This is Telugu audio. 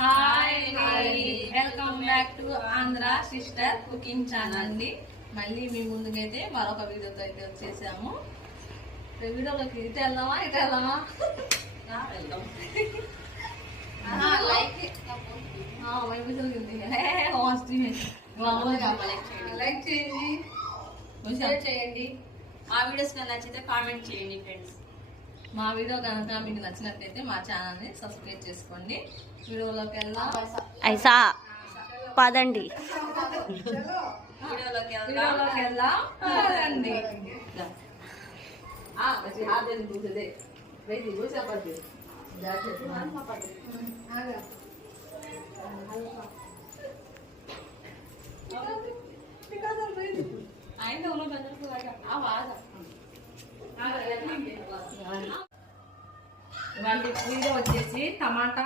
Hi welcome back to Andhra sister cooking channel అండి. మళ్ళీ మీ ముందుకైతే మరొక వీడియోతో అయితే వచ్చేసాము. వీడియోలోకి ఇటు వెళ్దామా ఇటు వెళ్దామా? వెళ్దాం. లైక్ చేయండి. చేయండి. మా వీడియోస్ నచ్చితే కామెంట్ చేయండి ఫ్రెండ్స్ మా వీడియో కనుక మీకు నచ్చినట్లయితే మా ఛానల్ని సబ్స్క్రైబ్ చేసుకోండి. వీడియోలోకి వెళ్దాం. ఐసా పదండి. వీడియోలోకి రండి ఇవాళ వీడియో వచ్చేసి టమాటా